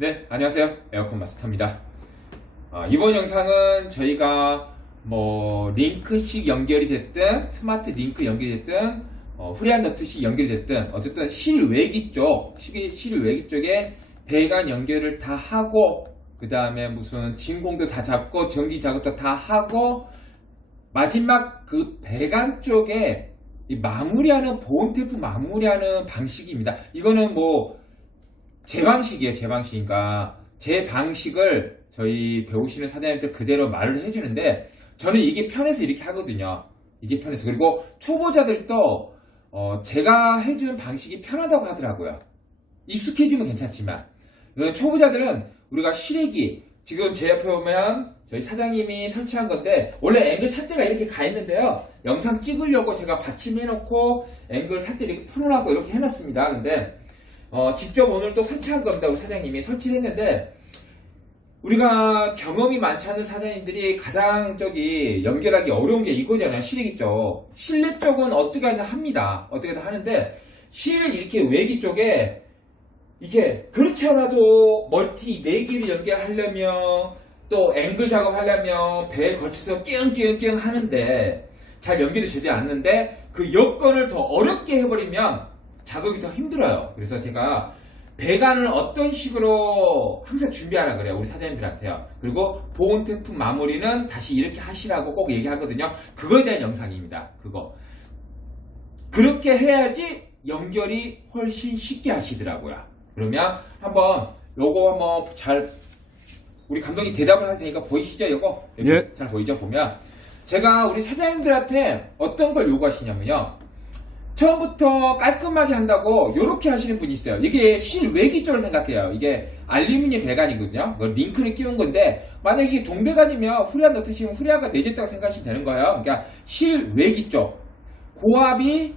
네, 안녕하세요. 에어컨 마스터입니다. 이번 영상은 저희가 링크식 연결이 됐든 스마트 링크 연결이 됐든 프리한 너트식 연결이 됐든 어쨌든 실외기 쪽에 배관 연결을 다 하고 그 다음에 무슨 진공도 다 잡고 전기 작업도 다 하고 마지막 그 배관 쪽에 마무리하는 보온 테이프 마무리하는 방식입니다. 이거는 제 방식이에요. 제 방식이니까 제 방식을 저희 배우시는 사장님들 그대로 말을 해주는데 저는 이게 편해서 이렇게 하거든요. 이게 편해서. 그리고 초보자들도 제가 해주는 방식이 편하다고 하더라고요. 익숙해지면 괜찮지만 초보자들은 우리가 실외기 지금 제 옆에 보면 저희 사장님이 설치한 건데 원래 앵글 삿대가 이렇게 가 있는데요. 영상 찍으려고 제가 받침해놓고 앵글 삿대 이렇게 풀어놓고 이렇게 해놨습니다. 근데 직접 오늘 또 설치한 겁니다. 우리 사장님이 설치를 했는데 우리가 경험이 많지 않은 사장님들이 가장 연결하기 어려운 게 이거잖아요. 실외기 쪽. 실내 쪽은 어떻게든 합니다. 어떻게든 하는데 이렇게 외기 쪽에 이게 그렇지 않아도 멀티 4개를 연결하려면 또 앵글 작업하려면 배에 걸쳐서 끼엉끼엉 하는데 잘 연결이 제대로 안 되는데 그 여건을 더 어렵게 해버리면 작업이 더 힘들어요. 그래서 제가 배관을 어떤 식으로 항상 준비하라 그래요. 우리 사장님들한테요. 그리고 보온 테이프 마무리는 다시 이렇게 하시라고 꼭 얘기하거든요. 그거에 대한 영상입니다. 그렇게 해야지 연결이 훨씬 쉽게 하시더라고요. 그러면 한번 요거 우리 감독이 대답을 할 테니까 보이시죠? 요거? 예. 잘 보이죠? 보면 제가 우리 사장님들한테 어떤 걸 요구하시냐면요. 처음부터 깔끔하게 한다고 이렇게 하시는 분이 있어요. 이게 실외기 쪽을 생각해요. 이게 알루미늄 배관이거든요. 링크를 끼운 건데 만약에 이게 동배관이면 후리아 넣으시면 후리아가 내줬다고 생각하시면 되는 거예요. 그러니까 실외기 쪽 고압이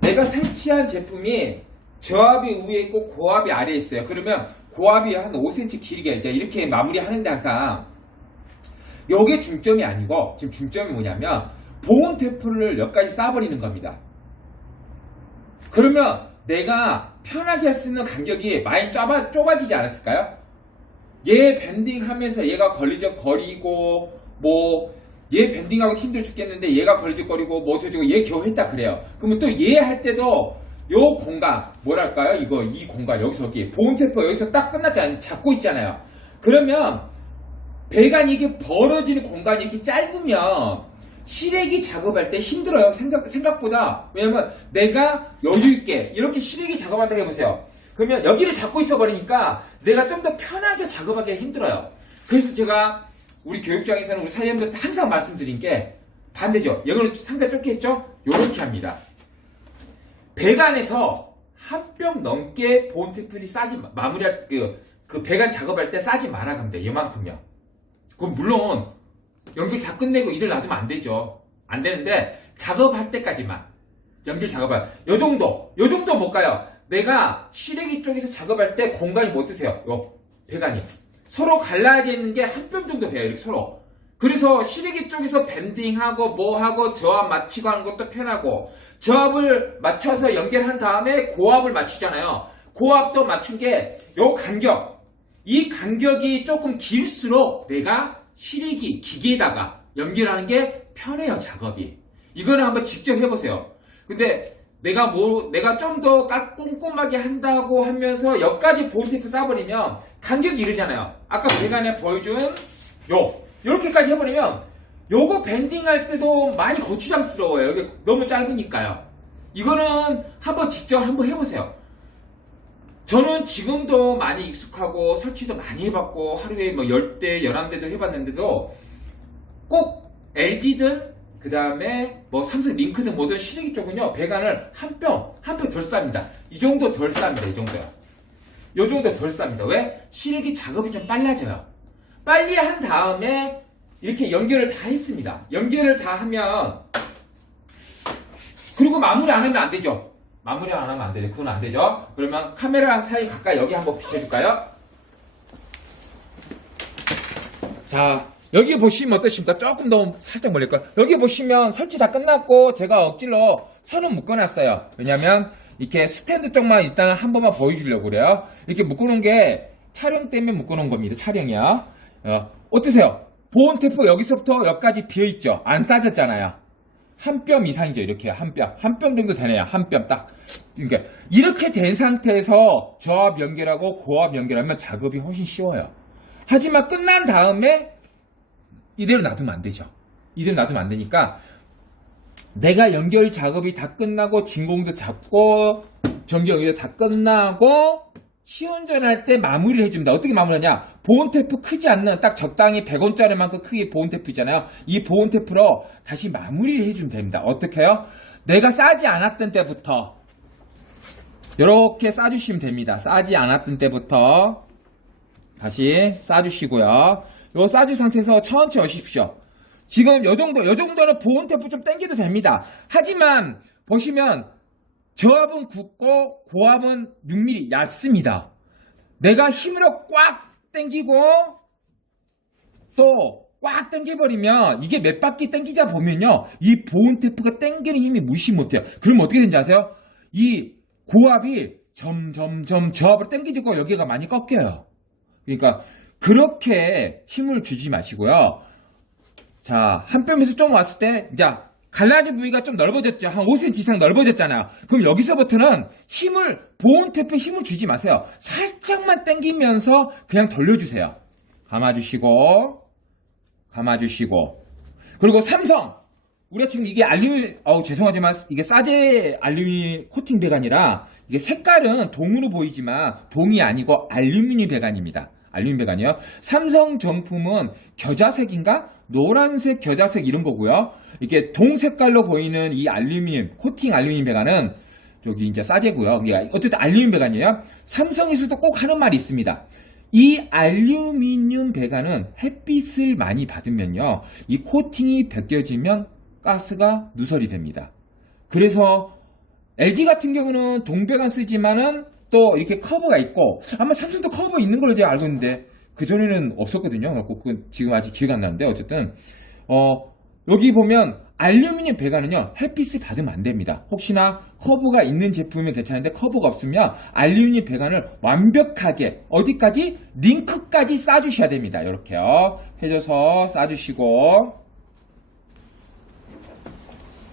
내가 설치한 제품이 저압이 위에 있고 고압이 아래에 있어요. 그러면 고압이 한 5cm 길게 이제 이렇게 마무리하는데 항상 요게 중점이 아니고 지금 중점이 뭐냐면 보온 테이프를 몇 가지 쌓아버리는 겁니다. 그러면 내가 편하게 할 수 있는 간격이 많이 좁아지지 않았을까요? 얘 밴딩하면서 얘가 걸리적거리고 얘 밴딩하고 힘들어 죽겠는데 얘가 걸리적거리고 저쩌고 얘 겨우 했다 그래요. 그러면 또 얘 할 때도 요 공간 뭐랄까요? 이 공간 여기서 보온 테이프 여기서 딱 끝났잖아요. 잡고 있잖아요. 그러면 배관이 이게 벌어지는 공간이 이렇게 짧으면 실외기 작업할 때 힘들어요. 생각보다. 왜냐면 내가 여유있게 이렇게 실외기 작업한다 해보세요. 그러면 여기를 잡고 있어 버리니까 내가 좀 더 편하게 작업하기가 힘들어요. 그래서 제가 우리 교육장에서는 우리 사장님들한테 항상 말씀드린 게 반대죠. 이거는 상당히 좁게 했죠? 요렇게 합니다. 배관에서 한 뼘 넘게 보온 테이프를 마무리할 그 배관 작업할 때 싸지 말아 갑니다. 이만큼요. 그럼 물론 연결 다 끝내고 일을 놔두면 안 되죠. 안 되는데 작업할 때까지만 연결 작업할 요 정도 못 가요. 내가 실외기 쪽에서 작업할 때 공간이 못 드세요. 요 배관이 서로 갈라져 있는 게 한 뼘 정도 돼요. 이렇게 서로. 그래서 실외기 쪽에서 밴딩하고 하고 저압 맞추고 하는 것도 편하고 저압을 맞춰서 연결한 다음에 고압을 맞추잖아요. 고압도 맞춘 게 요 간격 이 간격이 조금 길수록 내가 실외기 기계에다가 연결하는 게 편해요. 작업이. 이거는 한번 직접 해보세요. 근데 내가 좀 더 꼼꼼하게 한다고 하면서 여기까지 보온 테이프 쌓아버리면 간격이 이르잖아요. 아까 배관에 보여준 요렇게까지 해버리면 요거 밴딩할 때도 많이 거추장스러워요. 여기 너무 짧으니까요. 이거는 직접 한번 해보세요. 저는 지금도 많이 익숙하고 설치도 많이 해봤고 하루에 10대, 11대도 해봤는데도 꼭 LG든 그 다음에 삼성 링크든 뭐든 실외기 쪽은요 배관을 한 뼘 덜 쌉니다. 이 정도 덜 쌉니다. 이 정도요. 요 정도 덜 쌉니다. 왜? 실외기 작업이 좀 빨라져요. 빨리 한 다음에 이렇게 연결을 다 했습니다. 연결을 다 하면 그리고 마무리 안 하면 안 되죠. 마무리 안 하면 안 되죠. 그건 안 되죠. 그러면 카메라 사이 가까이 여기 한번 비춰줄까요? 자, 여기 보시면 어떠십니까? 조금 더 살짝 멀릴까요? 여기 보시면 설치 다 끝났고 제가 억지로 선은 묶어놨어요. 왜냐면 이렇게 스탠드 쪽만 일단 한 번만 보여주려고 그래요. 이렇게 묶어놓은 게 촬영 때문에 묶어놓은 겁니다. 촬영이요. 어떠세요? 보온 테이프 여기서부터 여기까지 비어있죠? 안 싸졌잖아요. 한 뼘 이상이죠. 이렇게 한 뼘. 한 뼘 정도 되네요. 한 뼘 딱. 그러니까 이렇게 된 상태에서 저압 연결하고 고압 연결하면 작업이 훨씬 쉬워요. 하지만 끝난 다음에 이대로 놔두면 안 되죠. 이대로 놔두면 안 되니까 내가 연결 작업이 다 끝나고 진공도 잡고 전기 연결도 다 끝나고 시운전할 때 마무리를 해줍니다. 어떻게 마무리하냐? 보온 테이프 크지 않는 딱 적당히 100원짜리만큼 크기 보온 테이프 있잖아요. 이 보온 테이프로 다시 마무리를 해주면 됩니다. 어떻게 해요? 내가 싸지 않았던 때부터 이렇게 싸주시면 됩니다. 싸지 않았던 때부터 다시 싸주시고요. 요 싸준 상태에서 천천히 오십시오. 지금 요 정도는 보온 테이프 좀 당겨도 됩니다. 하지만 보시면 저압은 굳고 고압은 6mm 얇습니다. 내가 힘으로 꽉 당기고 또 꽉 당겨버리면 이게 몇 바퀴 당기자 보면요. 이 보온 테이프가 당기는 힘이 무시 못해요. 그러면 어떻게 되는지 아세요? 이 고압이 점점 저압으로 당기지고 여기가 많이 꺾여요. 그러니까 그렇게 힘을 주지 마시고요. 자, 한 뼘에서 좀 왔을 때 이제 갈라진 부위가 좀 넓어졌죠. 한 5cm 이상 넓어졌잖아요. 그럼 여기서부터는 보온 테이프에 힘을 주지 마세요. 살짝만 당기면서 그냥 돌려주세요. 감아주시고. 그리고 삼성. 우리가 지금 이게 죄송하지만 이게 싸제 알루미늄 코팅 배관이라 이게 색깔은 동으로 보이지만 동이 아니고 알루미늄 배관입니다. 알루미늄 배관이요. 삼성 정품은 겨자색인가? 노란색, 겨자색 이런 거고요. 이게 동 색깔로 보이는 이 알루미늄, 코팅 알루미늄 배관은 저기 이제 싸제고요. 어쨌든 알루미늄 배관이에요. 삼성에서도 꼭 하는 말이 있습니다. 이 알루미늄 배관은 햇빛을 많이 받으면요. 이 코팅이 벗겨지면 가스가 누설이 됩니다. 그래서 LG 같은 경우는 동배관 쓰지만은 또 이렇게 커버가 있고 아마 삼성도 커버 있는 걸로 제가 알고 있는데 그전에는 없었거든요. 그래서 지금 아직 기억이 안 나는데 어쨌든 여기 보면 알루미늄 배관은요 햇빛을 받으면 안 됩니다. 혹시나 커버가 있는 제품이면 괜찮은데 커버가 없으면 알루미늄 배관을 완벽하게 어디까지? 링크까지 싸주셔야 됩니다. 이렇게요 해줘서 싸주시고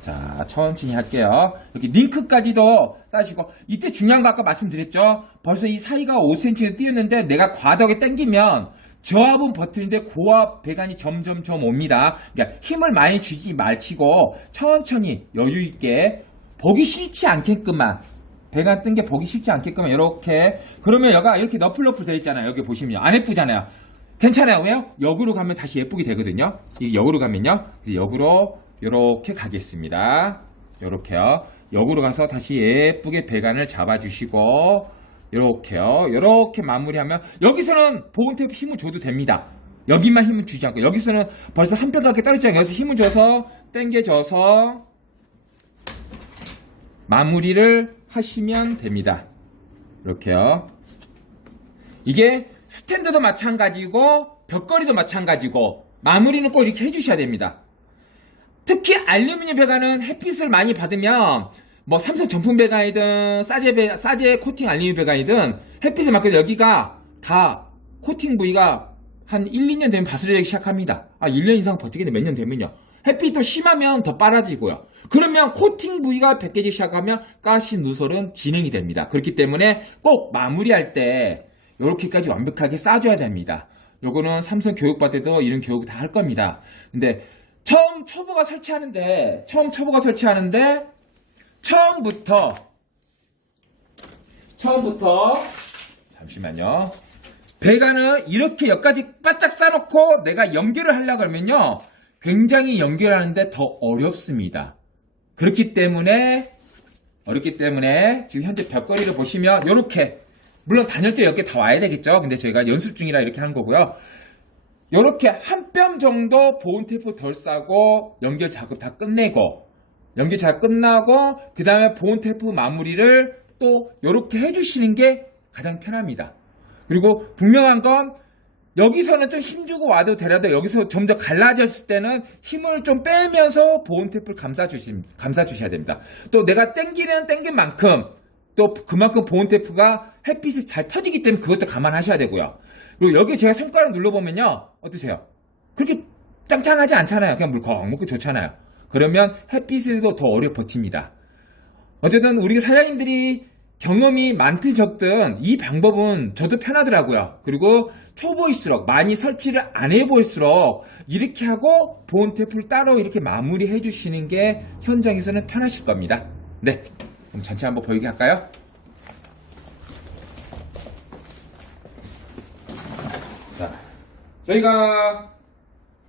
자, 천천히 할게요. 이렇게 링크까지도 따시고 이때 중요한 거 아까 말씀드렸죠. 벌써 이 사이가 5cm 띄었는데 내가 과도하게 당기면 저압은 버티는데 고압 배관이 점점 옵니다. 그러니까 힘을 많이 주지 말치고 천천히 여유 있게 보기 싫지 않게끔만 배관 뜬 게 보기 싫지 않게끔만 이렇게 그러면 여기가 이렇게 너플너플 되어 있잖아요. 여기 보시면 안 예쁘잖아요. 괜찮아요. 왜요? 역으로 가면 다시 예쁘게 되거든요. 이게 역으로 가면요. 역으로 요렇게 가겠습니다. 요렇게요. 역으로 가서 다시 예쁘게 배관을 잡아주시고 요렇게요. 요렇게 마무리하면 여기서는 보온 테이프 힘을 줘도 됩니다. 여기만 힘을 주지 않고 여기서는 벌써 한 뼘 가까이 떨어지잖아요. 여기서 힘을 줘서 당겨줘서 마무리를 하시면 됩니다. 이렇게요. 이게 스탠드도 마찬가지고 벽걸이도 마찬가지고 마무리는 꼭 이렇게 해주셔야 됩니다. 특히 알루미늄 배관은 햇빛을 많이 받으면 뭐 삼성 전품 배관이든 싸제 코팅 알루미늄 배관이든 햇빛을 받고 여기가 다 코팅 부위가 한 1, 2년 되면 바스러지기 시작합니다. 1년 이상 버티겠네. 몇 년 되면요. 햇빛이 더 심하면 더 빨아지고요. 그러면 코팅 부위가 벗겨지기 시작하면 가스 누설은 진행이 됩니다. 그렇기 때문에 꼭 마무리할 때 이렇게까지 완벽하게 싸줘야 됩니다. 요거는 삼성 교육받아도 이런 교육 다 할 겁니다. 근데 처음 초보가 설치하는데 처음부터 잠시만요. 배관을 이렇게 여기까지 바짝 싸놓고 내가 연결을 하려고 하면요 굉장히 연결하는데 더 어렵습니다. 그렇기 때문에 지금 현재 벽걸이를 보시면 요렇게 물론 단열재 여기 다 와야 되겠죠. 근데 저희가 연습 중이라 이렇게 하는 거고요. 요렇게 한 뼘 정도 보온 테이프 덜 싸고 연결 작업 다 끝내고 그 다음에 보온 테이프 마무리를 또 요렇게 해주시는 게 가장 편합니다. 그리고 분명한 건 여기서는 좀 힘주고 와도 되라도 여기서 좀 더 갈라졌을 때는 힘을 좀 빼면서 보온 테이프를 감싸 주셔야 됩니다. 또 내가 당긴 만큼 또 그만큼 보온 테이프가 햇빛에 잘 터지기 때문에 그것도 감안하셔야 되고요. 그리고 여기 제가 손가락 눌러보면요. 어떠세요? 그렇게 짱짱하지 않잖아요. 그냥 물컹 먹고 좋잖아요. 그러면 햇빛에도 더 오래 버팁니다. 어쨌든 우리 사장님들이 경험이 많든 적든 이 방법은 저도 편하더라고요. 그리고 초보일수록 많이 설치를 안 해볼수록 이렇게 하고 보온 테이프를 따로 이렇게 마무리해 주시는 게 현장에서는 편하실 겁니다. 네, 그럼 전체 한번 보이게 할까요? 자, 저희가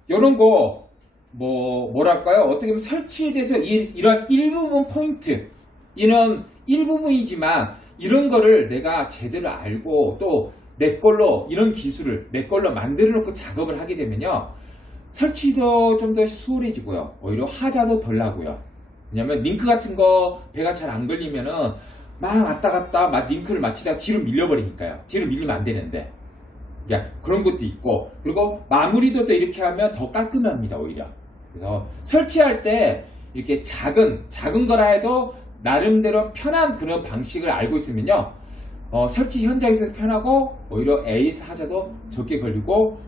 이런 거 뭐랄까요? 어떻게 보면 설치에 대해서 이런 일부분 포인트, 이런 일부분이지만 이런 거를 내가 제대로 알고 또 내 걸로 이런 기술을 내 걸로 만들어 놓고 작업을 하게 되면요, 설치도 좀 더 수월해지고요, 오히려 하자도 덜 나고요. 왜냐면 링크 같은 거 배가 잘 안 걸리면은 막 왔다 갔다 막 링크를 맞추다가 뒤로 밀려버리니까요. 뒤로 밀리면 안 되는데, 그런 것도 있고, 그리고 마무리도 또 이렇게 하면 더 깔끔합니다, 오히려. 그래서 설치할 때 이렇게 작은 거라 해도 나름대로 편한 그런 방식을 알고 있으면요, 설치 현장에서 편하고 오히려 AS 하자도 적게 걸리고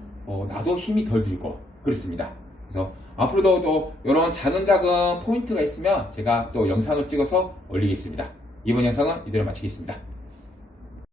나도 힘이 덜 들고 그렇습니다. 그래서 앞으로도 또 이런 작은 포인트가 있으면 제가 또 영상을 찍어서 올리겠습니다. 이번 영상은 이대로 마치겠습니다.